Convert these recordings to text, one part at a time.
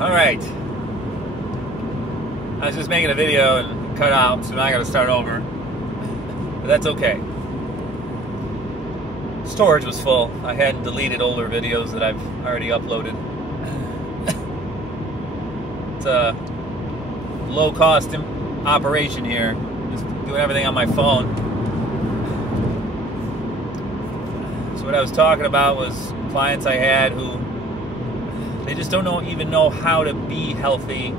Alright. I was just making a video and cut out, so now I gotta start over. But that's okay. Storage was full. I hadn't deleted older videos that I've already uploaded. It's a low-cost operation here. Just doing everything on my phone. So what I was talking about was clients I had who they just don't even know how to be healthy.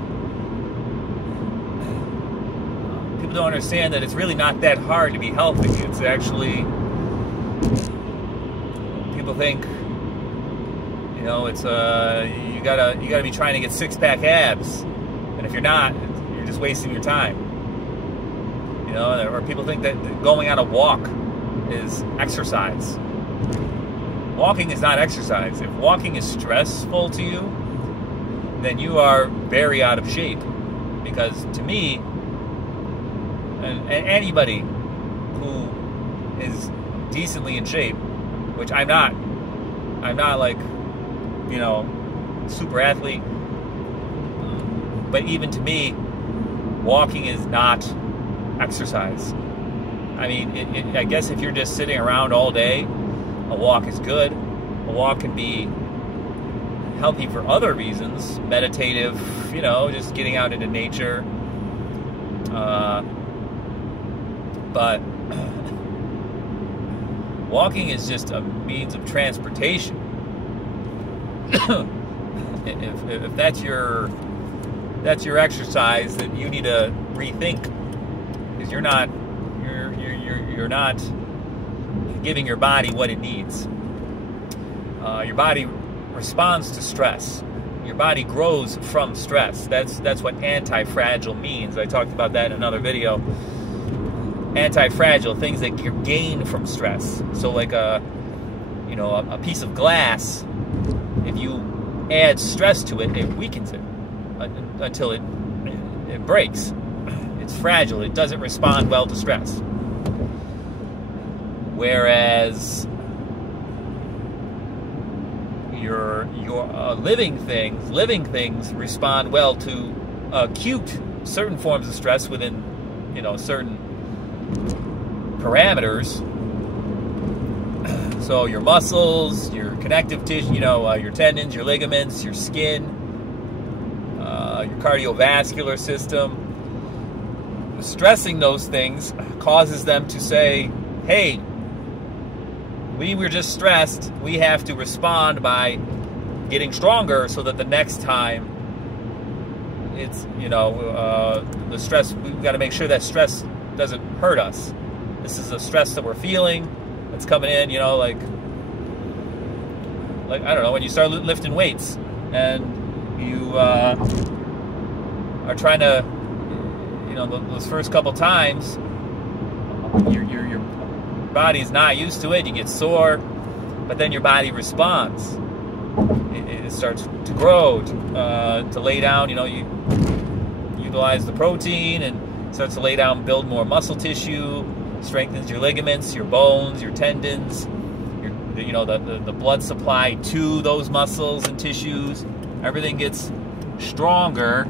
People don't understand that it's really not that hard to be healthy. It's actually, people think, you know, it's you gotta be trying to get six-pack abs, and if you're not, you're just wasting your time. You know, or people think that going on a walk is exercise. Walking is not exercise. If walking is stressful to you, then you are very out of shape. Because to me, and anybody who is decently in shape, which I'm not like, you know, super athlete, but even to me, walking is not exercise. I mean, I guess if you're just sitting around all day, a walk is good. A walk can be healthy for other reasons, meditative, you know, just getting out into nature. But walking is just a means of transportation. If that's your exercise, then you need to rethink, because you're not giving your body what it needs. Your body responds to stress. Your body grows from stress. That's what anti-fragile means. I talked about that in another video. Anti-fragile, things that you gain from stress. So like a piece of glass, if you add stress to it, it weakens it until it breaks. It's fragile. It doesn't respond well to stress. Whereas your living things respond well to acute certain forms of stress within, you know, certain parameters. So your muscles, your connective tissue, you know, your tendons, your ligaments, your skin, your cardiovascular system. Stressing those things causes them to say, hey, we were just stressed. We have to respond by getting stronger so that the next time it's, you know, the stress, we've got to make sure that stress doesn't hurt us. This is a stress that we're feeling that's coming in, you know, like I don't know, when you start lifting weights and you are trying to, you know, those first couple times, your body's not used to it, you get sore, but then your body responds. It starts to grow, to lay down, you know, you utilize the protein and starts to lay down, build more muscle tissue, strengthens your ligaments, your bones, your tendons, you know, the blood supply to those muscles and tissues. Everything gets stronger.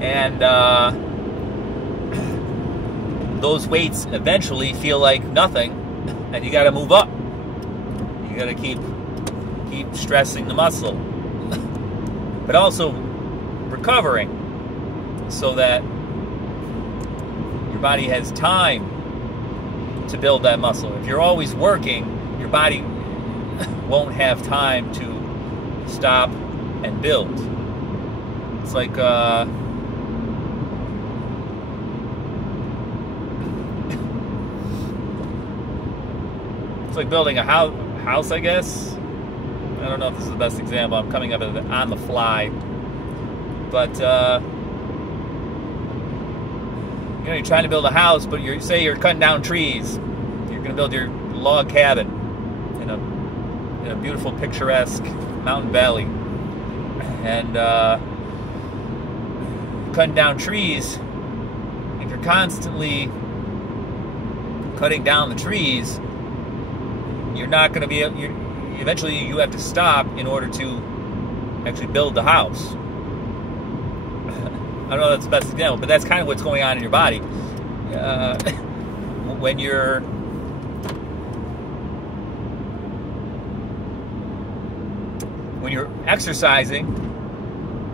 And those weights eventually feel like nothing, and you got to move up. You got to keep stressing the muscle, but also recovering, so that your body has time to build that muscle. If you're always working, your body won't have time to stop and build. It's like it's like building a house, I guess. I don't know if this is the best example. I'm coming up with it on the fly. But, you know, you're trying to build a house, but say you're cutting down trees. You're going to build your log cabin in a beautiful, picturesque mountain valley. And cutting down trees, if you're constantly cutting down the trees, you're not going to be eventually you have to stop in order to actually build the house. I don't know if that's the best example, but that's kind of what's going on in your body. When you're exercising,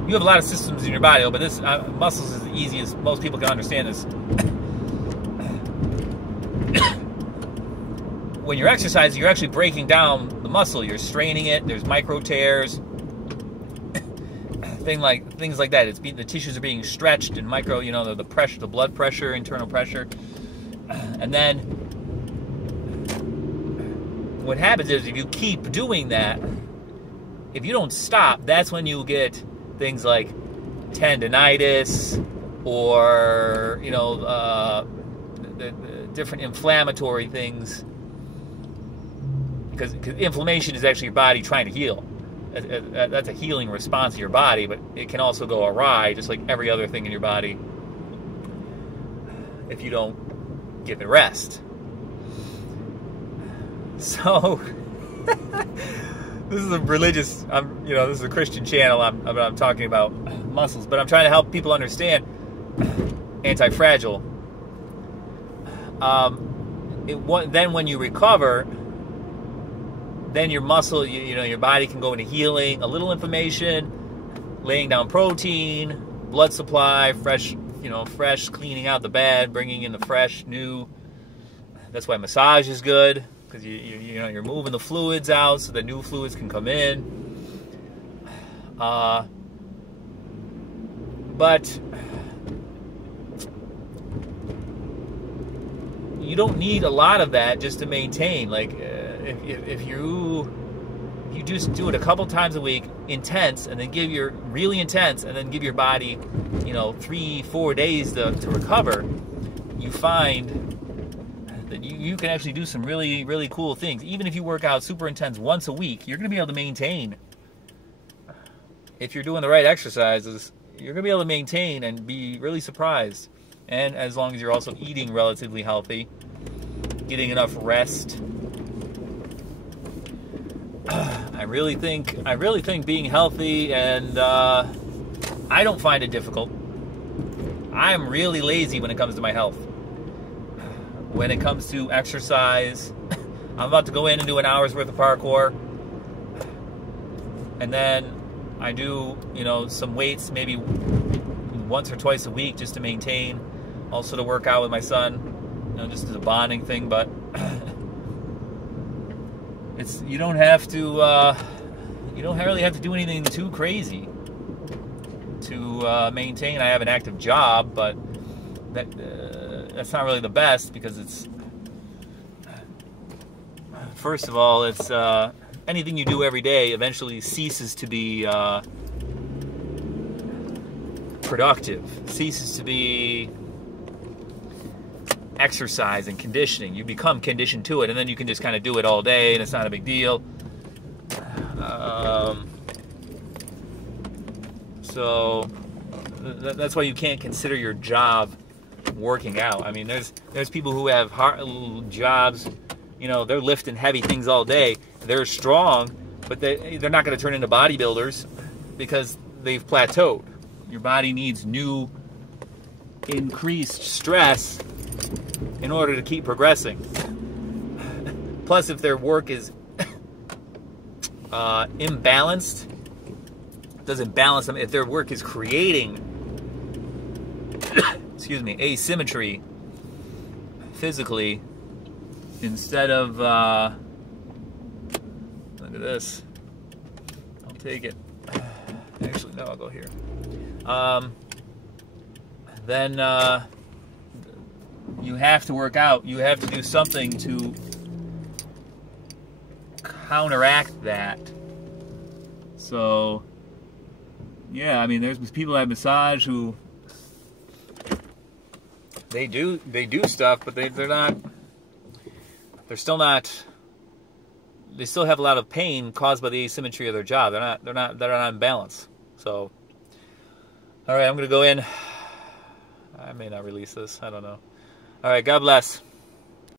you have a lot of systems in your body, but this muscles is the easiest. Most people can understand this. When you're exercising, you're actually breaking down the muscle. You're straining it. There's micro tears, things like that. The tissues are being stretched and micro. The pressure, the blood pressure, internal pressure, and then what happens is if you keep doing that, if you don't stop, that's when you get things like tendinitis or the different inflammatory things. Because inflammation is actually your body trying to heal. That's a healing response to your body, but it can also go awry, just like every other thing in your body, if you don't give it rest. So, this is a religious, this is a Christian channel. I'm talking about muscles, but I'm trying to help people understand anti-fragile. Then when you recover, then your muscle, your body can go into healing, a little inflammation, laying down protein, blood supply, fresh, cleaning out the bad, bringing in the fresh, new. That's why massage is good, because you're moving the fluids out so the new fluids can come in. But you don't need a lot of that just to maintain. Like, if you just do it a couple times a week, intense, and then really intense, and then give your body, 3-4 days to recover, you find that you can actually do some really, really cool things. Even if you work out super intense once a week, you're going to be able to maintain. If you're doing the right exercises, you're going to be able to maintain and be really surprised. And as long as you're also eating relatively healthy, getting enough rest. I really think being healthy, and I don't find it difficult. I am really lazy when it comes to my health. When it comes to exercise, I'm about to go in and do an hour's worth of parkour, and then I do some weights maybe once or twice a week just to maintain, also to work out with my son, just as a bonding thing. But you don't really have to do anything too crazy to maintain. I have an active job, but that's not really the best, because it's, first of all, it's anything you do every day eventually ceases to be productive, ceases to be exercise and conditioning. You become conditioned to it, and then you can just kind of do it all day, and it's not a big deal. So that's why you can't consider your job working out. I mean, there's people who have hard jobs, they're lifting heavy things all day. They're strong, but they're not going to turn into bodybuilders because they've plateaued. Your body needs new, increased stress in order to keep progressing. Plus, if their work is imbalanced, doesn't balance them. If their work is creating asymmetry physically, instead of look at this, I'll take it. Actually, no, I'll go here. Then you have to work out. You have to do something to counteract that. So, yeah, I mean, there's people that have massage who they do stuff, but they still have a lot of pain caused by the asymmetry of their job. They're not in balance. So, all right, I'm gonna go in. I may not release this. I don't know. All right, God bless.